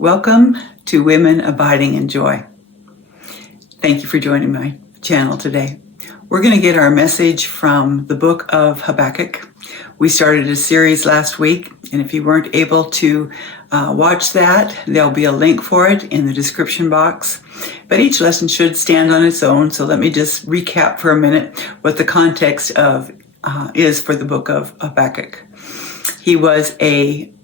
Welcome to Women Abiding in Joy. Thank you for joining my channel today. We're going to get our message from the book of Habakkuk. We started a series last week, and if you weren't able to watch that, there'll be a link for it in the description box. But each lesson should stand on its own, so let me just recap for a minute what the context of is for the book of Habakkuk. He was a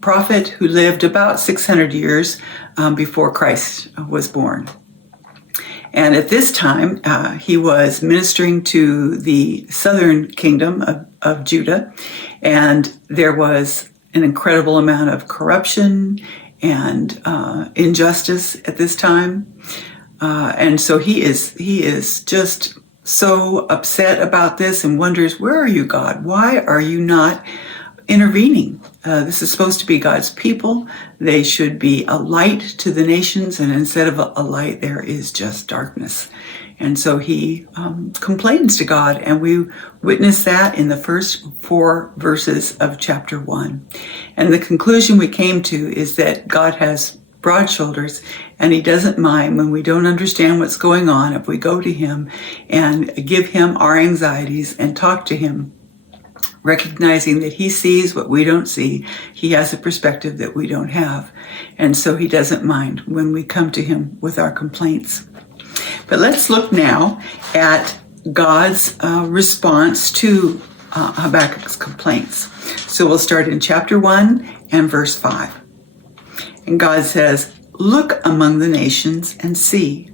prophet who lived about 600 years before Christ was born. And at this time, he was ministering to the southern kingdom of Judah, and there was an incredible amount of corruption and injustice at this time. And so he is just so upset about this and wonders, where are you, God? Why are you not intervening? This is supposed to be God's people. They should be a light to the nations, and instead of a light, there is just darkness. And so he complains to God, and we witness that in the first 4 verses of chapter 1. And the conclusion we came to is that God has broad shoulders, and he doesn't mind when we don't understand what's going on if we go to him and give him our anxieties and talk to him, recognizing that he sees what we don't see. He has a perspective that we don't have. And so he doesn't mind when we come to him with our complaints. But let's look now at God's response to Habakkuk's complaints. So we'll start in chapter 1 and verse 5. And God says, "Look among the nations and see,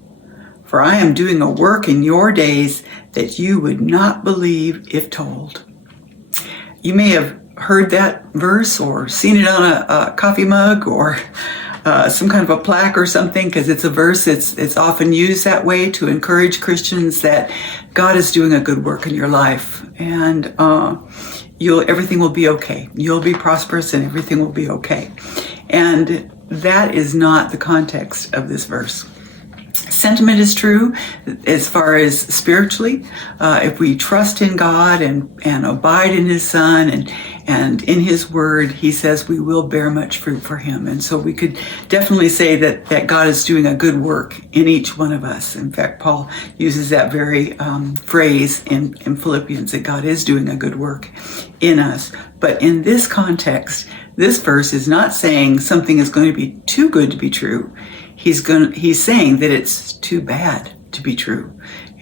for I am doing a work in your days that you would not believe if told." You may have heard that verse or seen it on a coffee mug or some kind of a plaque or something, because it's a verse it's often used that way to encourage Christians that God is doing a good work in your life, and everything will be okay. You'll be prosperous and everything will be okay. And that is not the context of this verse. Sentiment is true as far as spiritually. If we trust in God and abide in his Son and in his word, he says we will bear much fruit for him. And so we could definitely say that God is doing a good work in each one of us. In fact, Paul uses that very phrase in Philippians, that God is doing a good work in us. But in this context, this verse is not saying something is going to be too good to be true. He's saying that it's too bad to be true,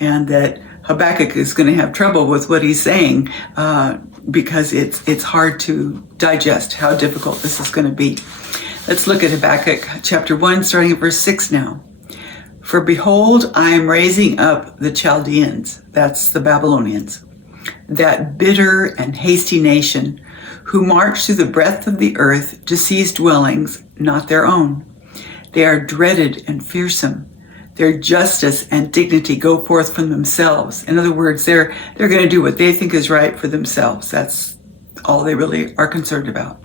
and that Habakkuk is going to have trouble with what he's saying because it's hard to digest how difficult this is going to be. Let's look at Habakkuk chapter 1, starting at verse 6 now. "For behold, I am raising up the Chaldeans," that's the Babylonians, "that bitter and hasty nation, who march through the breadth of the earth to seize dwellings not their own. They are dreaded and fearsome. Their justice and dignity go forth from themselves." In other words, they're going to do what they think is right for themselves. That's all they really are concerned about.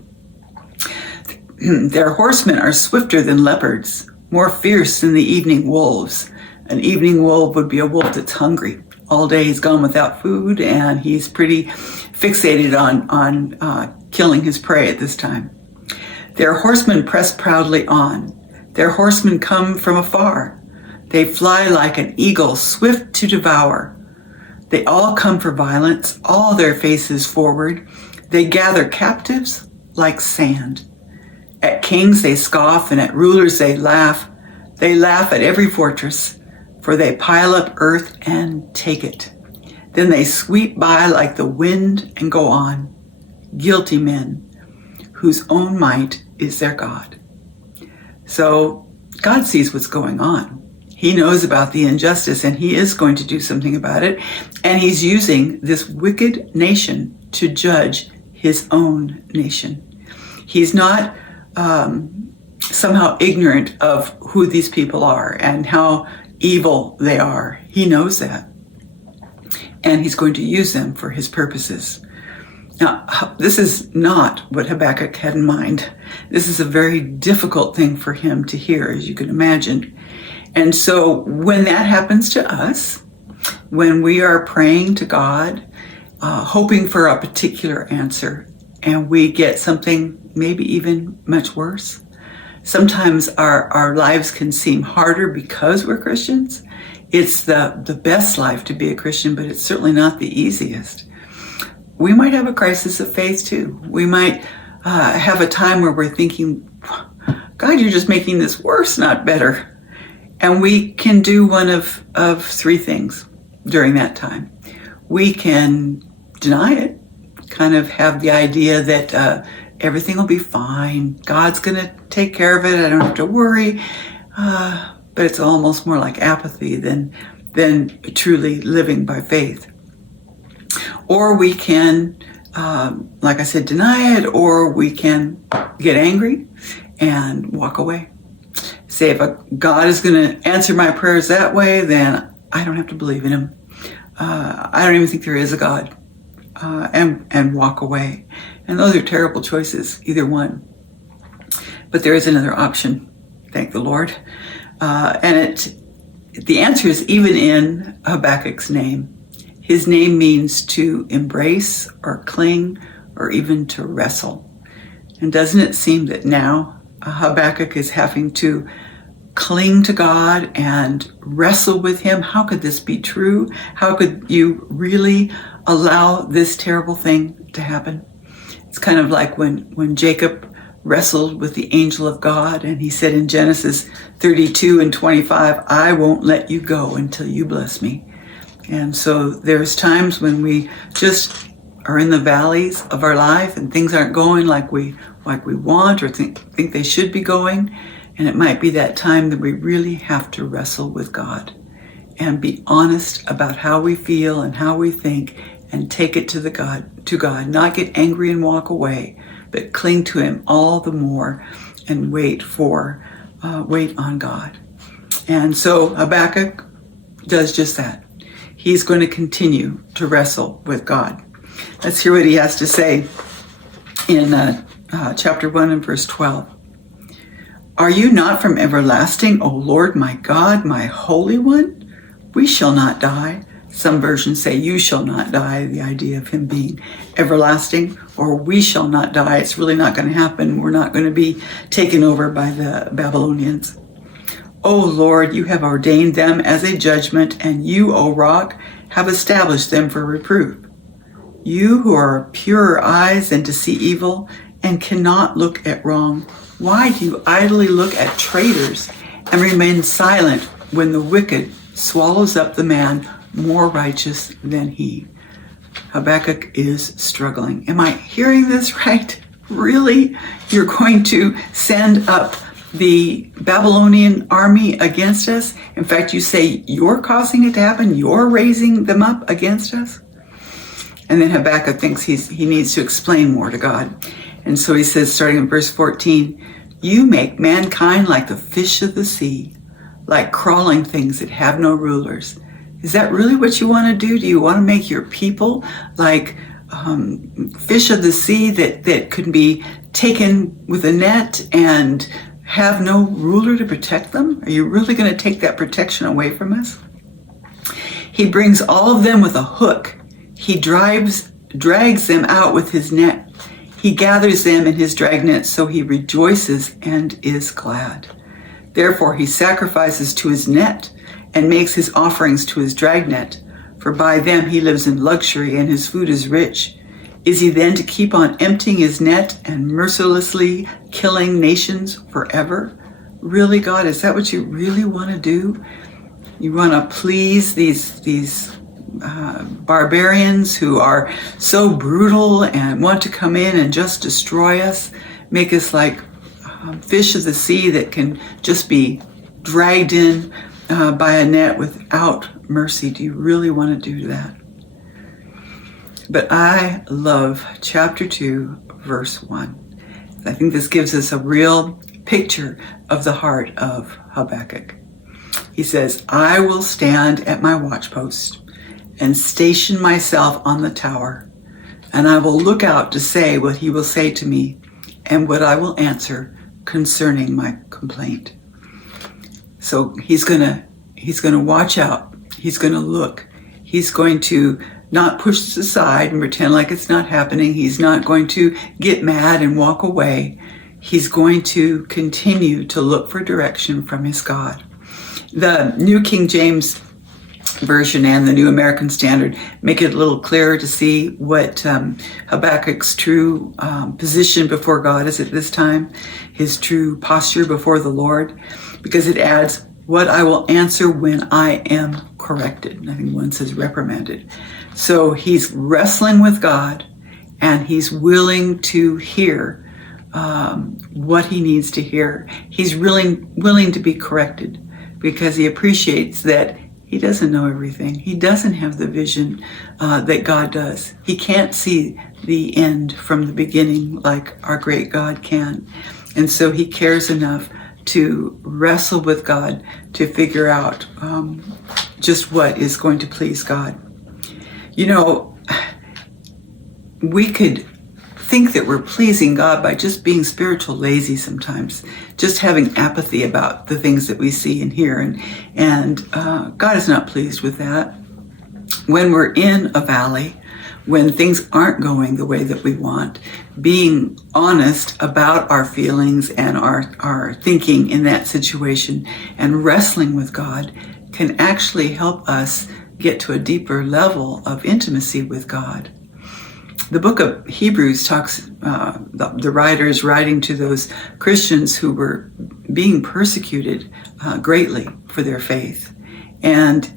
"Their horsemen are swifter than leopards, more fierce than the evening wolves." An evening wolf would be a wolf that's hungry. All day he's gone without food, and he's pretty fixated on killing his prey at this time. "Their horsemen press proudly on. Their horsemen come from afar. They fly like an eagle, swift to devour. They all come for violence, all their faces forward. They gather captives like sand. At kings they scoff, and at rulers they laugh. They laugh at every fortress, for they pile up earth and take it. Then they sweep by like the wind and go on. Guilty men, whose own might is their God." So God sees what's going on. He knows about the injustice, and he is going to do something about it. And he's using this wicked nation to judge his own nation. He's not somehow ignorant of who these people are and how evil they are. He knows that. And he's going to use them for his purposes. Now, this is not what Habakkuk had in mind. This is a very difficult thing for him to hear, as you can imagine. And so when that happens to us, when we are praying to God, hoping for a particular answer, and we get something maybe even much worse, Sometimes our lives can seem harder because we're Christians. It's the best life to be a Christian, but it's certainly not the easiest. We might have a crisis of faith too. We might have a time where we're thinking, God, you're just making this worse, not better. And we can do one of three things during that time. We can deny it, kind of have the idea that everything will be fine. God's going to take care of it. I don't have to worry. But it's almost more like apathy than truly living by faith. Or we can, like I said, deny it, or we can get angry and walk away. Say, if God is going to answer my prayers that way, then I don't have to believe in him. I don't even think there is a God. And walk away. And those are terrible choices, either one. But there is another option, thank the Lord. And the answer is even in Habakkuk's name. His name means to embrace or cling or even to wrestle. And doesn't it seem that now Habakkuk is having to cling to God and wrestle with him? How could this be true? How could you really allow this terrible thing to happen? It's kind of like when Jacob wrestled with the angel of God, and he said in Genesis 32:25, I won't let you go until you bless me. And so there's times when we just are in the valleys of our life and things aren't going like we want or think they should be going. And it might be that time that we really have to wrestle with God and be honest about how we feel and how we think, and take it to God, not get angry and walk away, but cling to him all the more and wait on God. And so Habakkuk does just that. He's going to continue to wrestle with God. Let's hear what he has to say in chapter 1 and verse 12. Are you not from everlasting, O Lord my God, my Holy One? We shall not die. Some versions say you shall not die, the idea of him being everlasting, or we shall not die. It's really not going to happen. We're not going to be taken over by the Babylonians. O Lord, you have ordained them as a judgment, and you, O Rock, have established them for reproof. You who are purer eyes than to see evil and cannot look at wrong, why do you idly look at traitors and remain silent when the wicked swallows up the man more righteous than he? Habakkuk is struggling. Am I hearing this right? Really? You're going to send up the Babylonian army against us? In fact, you say you're causing it to happen. You're raising them up against us. And then Habakkuk thinks he needs to explain more to God. And so he says, starting in verse 14, you make mankind like the fish of the sea, like crawling things that have no rulers. Is that really what you want to do? Do you want to make your people like fish of the sea that could be taken with a net and have no ruler to protect them? Are you really going to take that protection away from us? He brings all of them with a hook. He drags them out with his net. He gathers them in his dragnet, so he rejoices and is glad. Therefore he sacrifices to his net and makes his offerings to his dragnet, for by them he lives in luxury and his food is rich. Is he then to keep on emptying his net and mercilessly killing nations forever? Really, God, is that what you really want to do? You want to please these barbarians who are so brutal and want to come in and just destroy us, make us like fish of the sea that can just be dragged in by a net without mercy? Do you really want to do that? But I love chapter 2, verse 1. I think this gives us a real picture of the heart of Habakkuk. He says, I will stand at my watchpost and station myself on the tower, and I will look out to say what he will say to me and what I will answer concerning my complaint. So he's going to watch out. He's going to look. He's going to not push this aside and pretend like it's not happening. He's not going to get mad and walk away. he's going to continue to look for direction from his God. The New King James Version and the New American Standard make it a little clearer to see what Habakkuk's true position before God is at this time, his true posture before the Lord, because it adds, what I will answer when I am corrected. I think one says reprimanded. So he's wrestling with God, and he's willing to hear what he needs to hear. He's willing to be corrected because he appreciates that he doesn't know everything. He doesn't have the vision that God does. He can't see the end from the beginning like our great God can. And so he cares enough to wrestle with God to figure out just what is going to please God. You know, we could think that we're pleasing God by just being spiritual lazy sometimes, just having apathy about the things that we see and hear. And God is not pleased with that. When we're in a valley, when things aren't going the way that we want, being honest about our feelings and our thinking in that situation and wrestling with God can actually help us get to a deeper level of intimacy with God. The book of Hebrews talks, the writer is writing to those Christians who were being persecuted greatly for their faith. And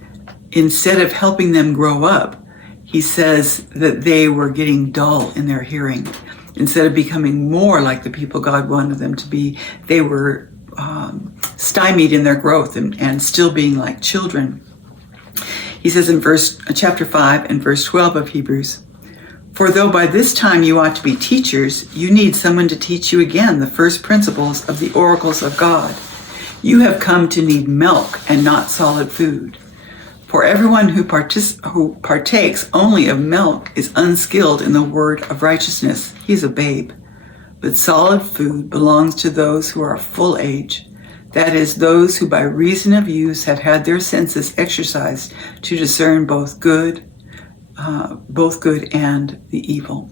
instead of helping them grow up, he says that they were getting dull in their hearing. Instead of becoming more like the people God wanted them to be, they were stymied in their growth and still being like children. He says in chapter 5 and verse 12 of Hebrews, "For though by this time you ought to be teachers, you need someone to teach you again the first principles of the oracles of God. You have come to need milk and not solid food. For everyone who partakes only of milk is unskilled in the word of righteousness. He is a babe. But solid food belongs to those who are full age, that is, those who by reason of use have had their senses exercised to discern both good and the evil."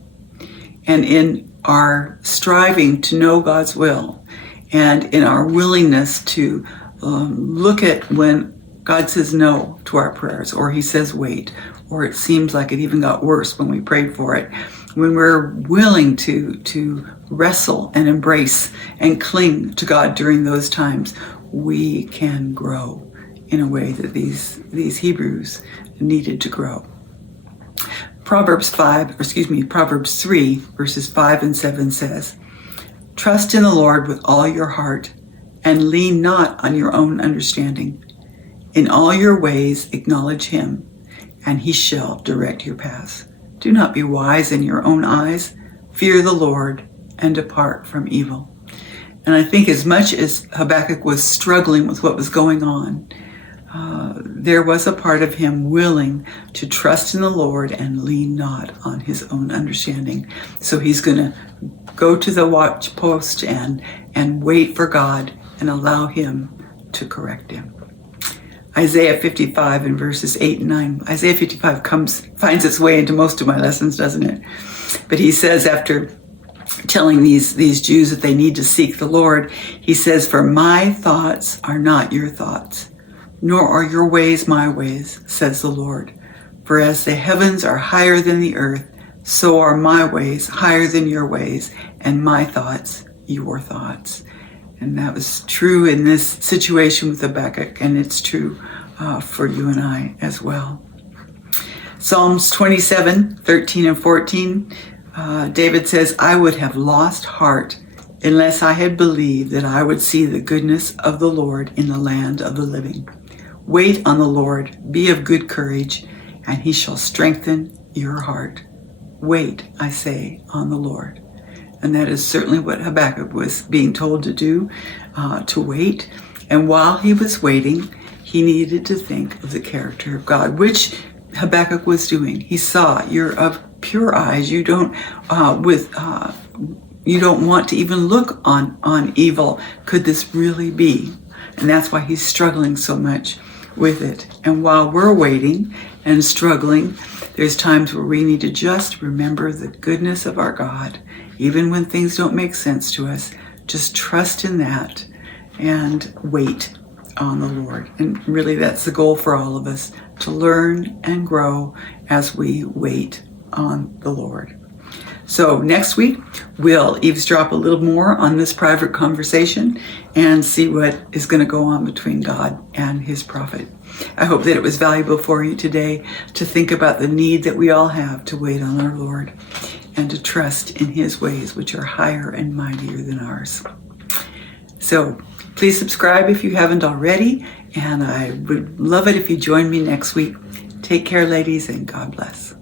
And in our striving to know God's will, and in our willingness to look at when God says no to our prayers, or he says wait, or it seems like it even got worse when we prayed for it, when we're willing to wrestle and embrace and cling to God during those times, we can grow in a way that these Hebrews needed to grow. Proverbs 3, verses 5 and 7 says, "Trust in the Lord with all your heart, and lean not on your own understanding. In all your ways acknowledge him, and he shall direct your paths. Do not be wise in your own eyes. Fear the Lord, and depart from evil." And I think as much as Habakkuk was struggling with what was going on, there was a part of him willing to trust in the Lord and lean not on his own understanding. So he's going to go to the watch post and wait for God and allow him to correct him. Isaiah 55 in verses 8 and 9. Isaiah 55 finds its way into most of my lessons, doesn't it? But he says, after telling these Jews that they need to seek the Lord, he says, "For my thoughts are not your thoughts, nor are your ways my ways, says the Lord. For as the heavens are higher than the earth, so are my ways higher than your ways, and my thoughts your thoughts." And that was true in this situation with Habakkuk, and it's true for you and I as well. Psalms 27, 13 and 14, David says, "I would have lost heart unless I had believed that I would see the goodness of the Lord in the land of the living. Wait on the Lord, be of good courage, and he shall strengthen your heart." Wait, I say, on the Lord. And that is certainly what Habakkuk was being told to do, to wait. And while he was waiting, he needed to think of the character of God, which Habakkuk was doing. He saw, you're of pure eyes. You don't want to even look on evil. Could this really be? And that's why he's struggling so much with it. And while we're waiting and struggling, there's times where we need to just remember the goodness of our God. Even when things don't make sense to us, just trust in that and wait on the Lord. And really, that's the goal for all of us, to learn and grow as we wait on the Lord. So next week, we'll eavesdrop a little more on this private conversation and see what is going to go on between God and his prophet. I hope that it was valuable for you today to think about the need that we all have to wait on our Lord and to trust in his ways, which are higher and mightier than ours. So please subscribe if you haven't already, and I would love it if you join me next week. Take care, ladies, and God bless.